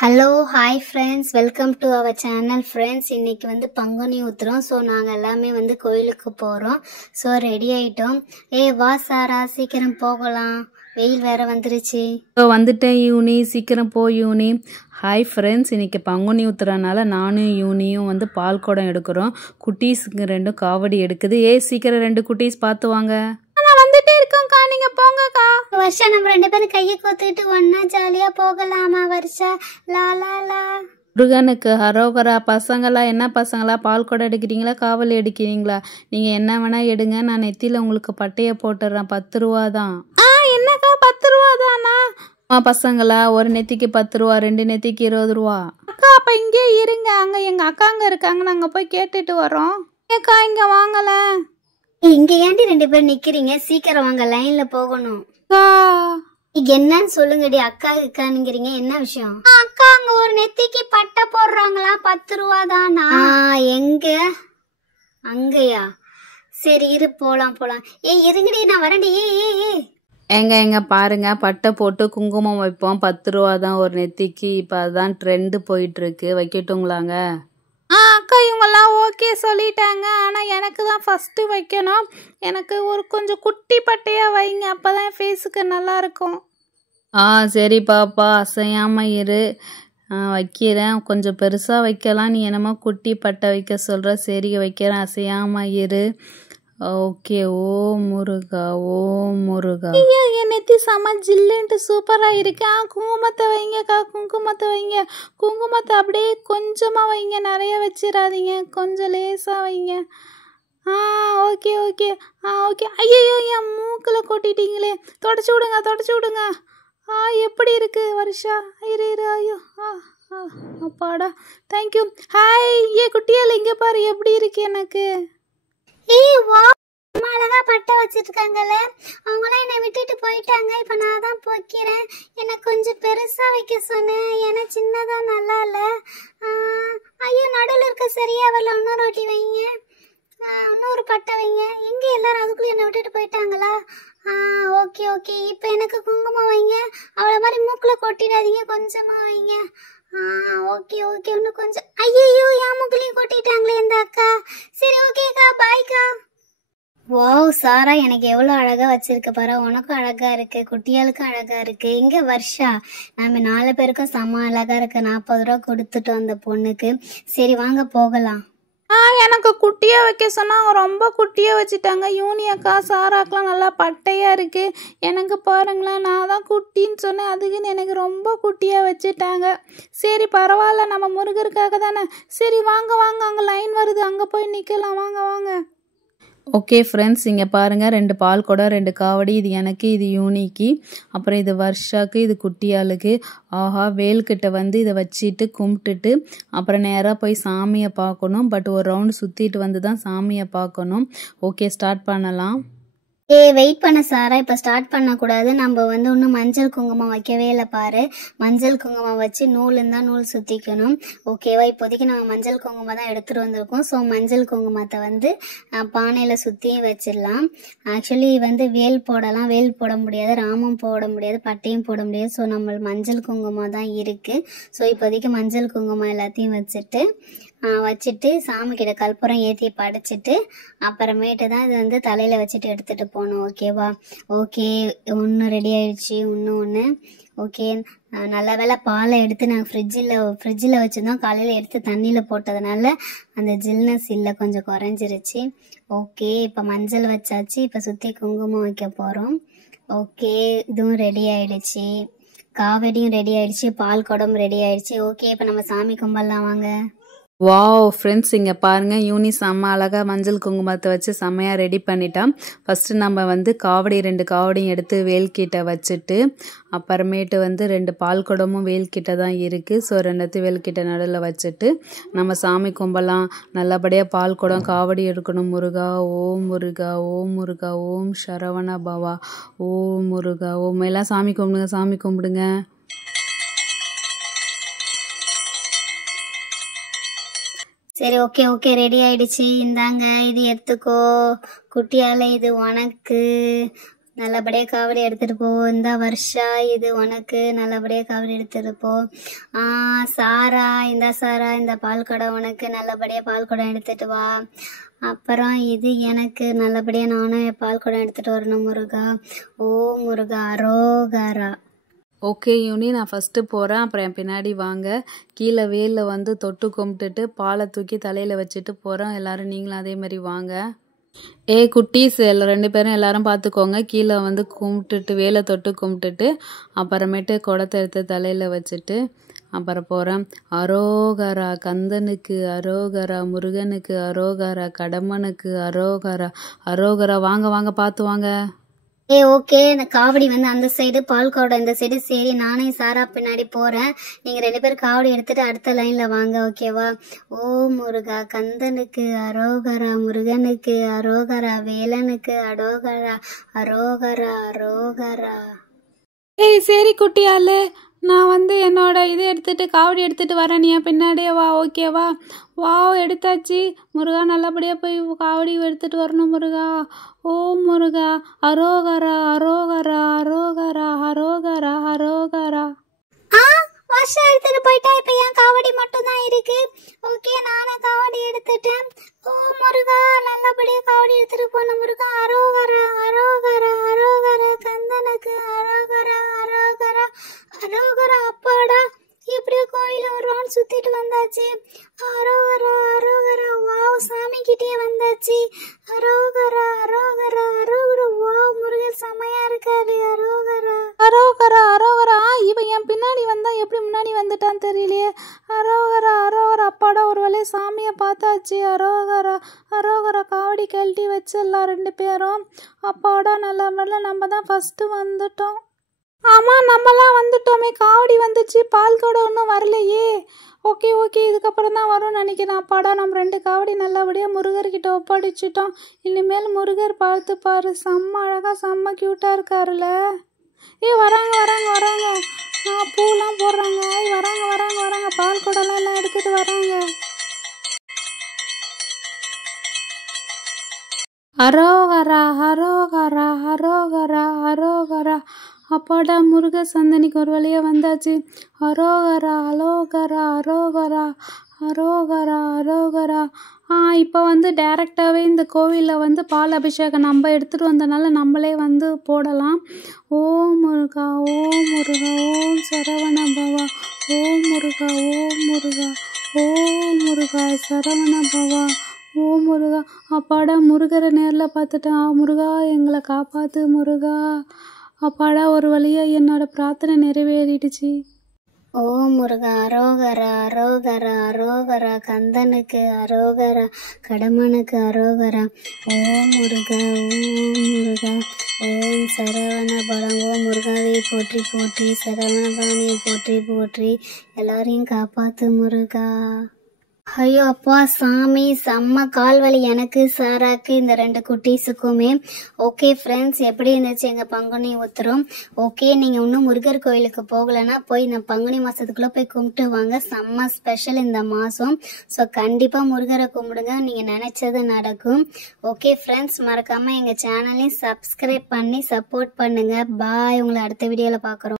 Hello hi friends, welcome to our channel friends. இன்னைக்கு வந்து Panguni Uthiram. So நாங்கள் எல்லாமே வந்து கோயிலுக்கு போகிறோம். ஸோ ரெடி ஆகிட்டோம். வா சாரா, சீக்கிரம் போகலாம், வெயில் வேற வந்துருச்சு. ஸோ வந்துட்டேன் யூனி, சீக்கிரம் போ யூனி. ஹாய் ஃப்ரெண்ட்ஸ், இன்றைக்கி பங்குனி உத்திரனால நானும் யூனியும் வந்து பால் குடம் எடுக்கிறோம். குட்டீஸுக்கு ரெண்டும் காவடி எடுக்குது. சீக்கிரம் 2 குட்டீஸ் பார்த்து வாங்க. வந்துட்டே இருக்கோம்க்கா, நீங்கள் போங்கக்கா. வருஷா நம்ம 2 பேரும் கையை கோத்துக்கிட்டு ஒன்னா ஜாலியாக போகலாமா வருஷா? லா லா லா. முருகனுக்கு ஹரோகரா. பசங்களா, என்ன பசங்களா, பால் குடம் எடுக்கிறீங்களா, காவல் எடுக்கிறீங்களா? நீங்கள் என்ன வேணால் எடுங்க, நான் நெத்தியில் உங்களுக்கு பட்டையை போட்டுடுறேன். 10 ரூபா தான். என்னக்கா 10 ரூபா தானா? பசங்களா, ஒரு நெத்திக்கு 10 ரூபா, 2 நெத்திக்கு 20 ரூபா. அக்கா அப்போ இங்கே இருங்க, அங்கே எங்கள் அக்காங்க இருக்காங்க, நாங்கள் போய் கேட்டுட்டு வரோம். ஏக்கா இங்கே வாங்கல. இங்க ஏன்டி 2 பேரும் நிக்கிறீங்க? சீக்கிரம் வாங்க, லைன்ல போகணும். இங்க என்னன்னு சொல்லுங்கடி. அக்கா இருக்கானுங்கிறீங்க, என்ன விஷயம்? அக்கா அங்க ஒரு நெத்திக்கு பட்டை போடுறாங்களா, 10 ரூபா தானா? எங்க? அங்கயா? சரி இரு, போலாம். இருங்கடி, நான் வரேன்டி. எங்க பாருங்க, பட்டை போட்டு குங்குமம் வைப்போம். 10 ரூபா தான் ஒரு நெத்திக்கு. இப்போ அதுதான் ட்ரெண்டு போயிட்டு இருக்கு. வைக்கட்டுங்களாங்க? அக்கா இவங்கெல்லாம் ஓகே சொல்லிட்டாங்க. ஆனால் எனக்கு தான் ஃபஸ்ட்டு வைக்கணும். எனக்கு ஒரு கொஞ்சம் குட்டி பட்டையாக வைங்க, அப்போ தான் ஃபேஸுக்கு நல்லாயிருக்கும். சரி பாப்பா, அசையாமல் இரு. வைக்கிறேன். கொஞ்சம் பெருசாக வைக்கலாம், நீ என்னமோ குட்டி பட்டை வைக்க சொல்கிற. சரி வைக்கிறேன், அசையாமல் இரு. ஓகே. ஓம் முருகா, ஓம் முருகா. என் நெத்தி செம ஜில்லுன்ட்டு சூப்பராக இருக்கு. குங்குமத்தை வைங்கக்கா, குங்குமத்தை வைங்க. குங்குமத்தை அப்படியே கொஞ்சமாக வைங்க, நிறைய வச்சிடாதீங்க, கொஞ்சம் லேசாக வைங்க. ஓகே. ஓகே. ஐயோ, என் மூக்கில் கொட்டிட்டீங்களே. தொடச்சி விடுங்க. எப்படி இருக்கு வருஷா? இரு. ஐயோ, அப்பாடா, தேங்க்யூ. ஹாய் குட்டியால், இங்கே பாரு எப்படி இருக்கு எனக்கு. வா, அழகா பட்டை வச்சிட்டு இருக்காங்கல்ல, அவங்களாம் என்னை விட்டுட்டு போயிட்டாங்க. இப்ப நான் தான் போக்கிறேன். எனக்கு கொஞ்சம் பெருசா வைக்க சொன்னேன், ஏன்னா சின்னதா நல்லா இல்ல. ஐயோ, நடுவில் இருக்க சரியா வரல. இன்னொரு ரொட்டி வைங்க, இன்னொரு பட்டை வைங்க. எங்க எல்லாரும் அதுக்குள்ள என்னை விட்டுட்டு போயிட்டாங்களா? ஓகே. இப்ப எனக்கு குங்குமம் வைங்க. அவளை மாதிரி மூக்குல கொட்டிடாதீங்க, கொஞ்சமா வைங்க. ஓகே. இன்னும் கொஞ்சம். ஐயோ, என் மூக்குலையும் கொட்டிட்டாங்களே இந்த அக்கா. சரி ஓகேக்கா, பாய்க்கா. வாவ் சாரா, எனக்கு எவ்வளோ அழகா வச்சிருக்க பாரு. உனக்கும் அழகா இருக்கு, குட்டியாளுக்கும் அழகா இருக்கு. இங்க வர்ஷா, நம்ம 4 பேருக்கும் செம்ம அழகா இருக்கு. 40 ரூபா கொடுத்துட்டோம் அந்த பொண்ணுக்கு. சரி வாங்க போகலாம். எனக்கு குட்டியாக வைக்க சொன்னால் ரொம்ப குட்டியாக வச்சுட்டாங்க. யூனியக்கா சாராக்கெலாம் நல்லா பட்டையாக இருக்குது. எனக்கு பாருங்களேன், நான் தான் குட்டின்னு சொன்னேன், அதுக்குன்னு எனக்கு ரொம்ப குட்டியாக வச்சுட்டாங்க. சரி பரவாயில்ல, நம்ம முருகருக்காக தானே. சரி வாங்க, அங்கே லைன் வருது, அங்கே போய் நிற்கலாம். வாங்க. ஓகே ஃப்ரெண்ட்ஸ், இங்கே பாருங்கள், 2 பால் குடம், 2 காவடி. இது எனக்கு, இது யூனிக்கு, அப்புறம் இது வர்ஷாக்கு, இது குட்டியாளுக்கு. வேல்கிட்ட வந்து இதை வச்சுட்டு கும்பிட்டுட்டு அப்புறம் நேராக போய் சாமியை பார்க்கணும். பட் ஒரு ரவுண்டு சுற்றிட்டு வந்து தான் சாமியை பார்க்கணும். ஓகே, ஸ்டார்ட் பண்ணலாம். வெயிட் பண்ண சாரா, இப்போ ஸ்டார்ட் பண்ணக்கூடாது. நம்ம வந்து இன்னும் மஞ்சள் குங்குமம் வைக்கவே இல்லை பாரு. மஞ்சள் குங்குமம் வச்சு நூல் சுற்றிக்கணும். ஓகேவா? இப்போதைக்கு நம்ம மஞ்சள் குங்குமம் தான் எடுத்துகிட்டு வந்திருக்கோம். ஸோ மஞ்சள் குங்குமத்தை வந்து பானையில் சுற்றி வச்சிடலாம். ஆக்சுவலி வந்து வேல் போடலாம், வேல் போட முடியாது, ராமம் போட முடியாது, பட்டையும் போட முடியாது. ஸோ நம்ம மஞ்சள் குங்குமம் தான் இருக்குது. ஸோ இப்போதைக்கு மஞ்சள் குங்குமம் எல்லாத்தையும் வச்சுட்டு சாமி கிட்ட கற்பூரம் ஏற்றி படைச்சிட்டு அப்புறமேட்டு தான் இது வந்து தலையில் வச்சுட்டு எடுத்துகிட்டு போகணும். ஓகேவா? ஓகே, ஒன்று ரெடி ஆயிடுச்சு. ஒன்று ஓகே. நல்ல வேலை பாலை எடுத்து நாங்கள் ஃப்ரிட்ஜில் வச்சுருந்தோம். காலையில் எடுத்து தண்ணியில் போட்டதுனால அந்த ஜில்னஸ் இல்லை, கொஞ்சம் குறைஞ்சிருச்சு. ஓகே, இப்போ மஞ்சள் வச்சாச்சு. இப்போ சுற்றி குங்குமம் வைக்க போகிறோம். ஓகே, இதுவும் ரெடி ஆயிடுச்சு. காவடியும் ரெடி ஆயிடுச்சு, பால் குடம் ரெடி ஆயிடுச்சு. ஓகே, இப்போ நம்ம சாமி கும்பிடலாம் வாங்க. வாவ் ஃப்ரெண்ட்ஸ், இங்கே பாருங்கள், யூனி செம்ம அழகாக மஞ்சள் குங்குமத்தை வச்சு செம்மையாக ரெடி பண்ணிட்டான். ஃபஸ்ட்டு நம்ம வந்து 2 காவடியும் எடுத்து வேல்கிட்ட வச்சுட்டு அப்புறமேட்டு வந்து 2 பால் குடமும் வேல்கிட்ட தான் இருக்குது. ஸோ 2 வேல்கிட்ட நடுவில் வச்சுட்டு நம்ம சாமி கும்பலாம். நல்லபடியாக பால் குடம் காவடி எடுக்கணும். முருகா, ஓம் முருகா, ஓம் முருகா, ஓம் சரவண பவா, ஓம் முருகா, ஓம். எல்லாம் சாமி கும்பிடுங்க. சரி ஓகே, ரெடி ஆயிடுச்சு. இந்தாங்க, இது எடுத்துக்கோ குட்டியால, இது உனக்கு. நல்லபடியா காவடி எடுத்துட்டு போ. இந்த வருஷா இது உனக்கு, நல்லபடியா காவடி எடுத்துட்டு போ. சாரா இந்த பால் குடம் உனக்கு, நல்லபடியா பால் குடம் எடுத்துட்டு வா. அப்புறம் இது எனக்கு, நல்லபடியா நானும் பால் குடம் எடுத்துட்டு வரணும் முருகா. ஓ முருகா அரோகரா. ஓகே யூனி, நான் ஃபஸ்ட்டு போகிறேன், அப்புறம் என் பின்னாடி வாங்க. கீழே வேலில் வந்து தொட்டு கும்பிட்டுட்டு பாலை தூக்கி தலையில் வச்சுட்டு போகிறேன். எல்லோரும் நீங்களும் அதே மாதிரி வாங்க. குட்டீஸ் 2 பேரும் எல்லாரும் பார்த்துக்கோங்க. கீழே வந்து கும்பிட்டுட்டு வேலை தொட்டு கும்பிட்டுட்டு அப்புறமேட்டு குடத்தை எடுத்து தலையில் வச்சுட்டு அப்புறம் போகிறேன். அரோகரா கந்தனுக்கு அரோகரா, முருகனுக்கு அரோகரா, கடம்பனுக்கு அரோகரா. அரோகரா. வாங்க வாங்க பார்த்து வாங்க. ஓகே, இந்த காவடி வந்து அந்த சைடு, பால் குடம் இந்த சைடு. சரி, நானே சாரா பின்னாடி போறேன். நீங்க 2 பேரும் காவடி எடுத்துட்டு அடுத்த லைன்ல வாங்க, ஓகேவா? ஓ முருகா கந்தனுக்கு அரோகரா, முருகனுக்கு அரோகரா, வேலனுக்கு அரோகரா, அரோகரா அரோகரா. சரி குட்டியாலு, நான் வந்து என்னோட இதை எடுத்துட்டு காவடி எடுத்துட்டு வரேன், நீ பின்னாடியே வா, ஓகேவா? எடுத்தாச்சு முருகா, நல்லபடியாக போய் காவடி எடுத்துட்டு வரணும் முருகா. ஓ முருகா அரோகரா, அரோகரா, அரோகரா, அரோகரா, அரோகரா. வருஷம் எடுத்துட்டு போயிட்டா, இப்ப என் காவடி மட்டும் தான் இருக்கு. ஓகே, நானும் காவடி எடுத்துட்டேன். ஓ முருகா, நல்லபடியா காவடி எடுத்துட்டு போன முருகா. அரோகரா, அரோகரா, அரோகரா, கந்தனுக்கு அரோகரா, அரோகரா, அரோகரா. அப்பாடா, எப்படியோ கோயில ஒரு ரவுண்ட் சுத்திட்டு வந்தாச்சு. அரோகரா, அரோகரா. வாவ், சாமி கிட்டே வந்தாச்சு. அரோகரா, அரோகரா, அரோகரா. வாவ், முருகன் செமையா இருக்காரு. அரோகரா, அரோகரா, அரோகரா. இவன் என் பின்னாடி வந்தா எப்படி முன்னாடி வந்துட்டான்னு தெரியலையே. அரோகரா, அரோகரா. அப்பாடா, ஒரு வேலையை சாமியை பார்த்தாச்சு. அரோகரா, அரோகரா. காவடி கழட்டி வச்சிடலாம் 2 பேரும். அப்பாடா, நல்ல மாதிரில நம்ம தான் ஃபஸ்ட்டு வந்துட்டோம். ஆமாம், நம்மலாம் வந்துட்டோமே. காவடி வந்துச்சு, பால் குடம் ஒன்றும் வரலையே. ஓகே, இதுக்கப்புறம் தான் வரும்னு நினைக்கிறேன். அப்பாடா, நம்ம 2 காவடி நல்லபடியாக முருகர்கிட்ட ஒப்படைச்சிட்டோம். இனிமேல் முருகர் பார்த்து பாரு, செம்ம அழகாக செம்ம க்யூட்டாக இருக்காருல்ல. வராங்க வராங்க வராங்க. பூலாம் போடுறாங்க. வராங்க வராங்க வராங்க. பால் குடம்லாம் எல்லாம் எடுத்துகிட்டு வராங்க. அரோகரா, அரோகரா, அரோகரா, அரோகரா. அப்பாடா, முருக சந்தனிக்கு ஒரு வழியாக வந்தாச்சு. அரோகரா, அலோகரா, அரோகரா, அரோகரா, அரோகரா. இப்போ வந்து டைரெக்டாகவே இந்த கோவிலில் வந்து பால் அபிஷேகம் நம்ம எடுத்துகிட்டு வந்தனால நம்மளே வந்து போடலாம். ஓம் முருகா, ஓம் முருகா, ஓம் சரவண பவா. ஓம் முருகா, ஓம் முருகா, ஓம் முருகா, சரவண பவா. ஓ முருகா. அப்பாடா, முருகரை நேரில் பார்த்துட்டேன். முருகா, எங்களை காப்பாற்று முருகா. அப்பாடா, ஒரு வழியாக என்னோட பிரார்த்தனை நிறைவேறிடுச்சு. ஓ முருகா, அரோகரா, அரோகரா, அரோகரா, கந்தனுக்கு அரோகரா, கடம்பனுக்கு அரோகரா. ஓம் முருகா, ஓம் முருகா, ஓம் சரவண பவன். ஓ முருகாவை போற்றி போற்றி, சரவண பவனை போற்றி போற்றி, எல்லாரையும் காப்பாத்து முருகா. ஐயோ அப்பா சாமி, செம்ம கால்வலி எனக்கு, சாராக்கு, இந்த 2 குட்டீஸுக்குமே. ஓகே ஃப்ரெண்ட்ஸ், எப்படி இருந்துச்சு எங்கள் பங்குனி உத்திரம்? ஓகே, நீங்கள் இன்னும் முருகர் கோயிலுக்கு போகலைன்னா போய் இந்த பங்குனி மாதத்துக்குள்ளே போய் கும்பிட்டு வாங்க. செம்ம ஸ்பெஷல் இந்த மாதம். ஸோ கண்டிப்பாக முருகரை கும்பிடுங்க, நீங்கள் நினச்சது நடக்கும். ஓகே ஃப்ரெண்ட்ஸ், மறக்காமல் எங்கள் சேனலையும் சப்ஸ்கிரைப் பண்ணி சப்போர்ட் பண்ணுங்கள். பாய், உங்களை அடுத்த வீடியோவில் பார்க்குறோம்.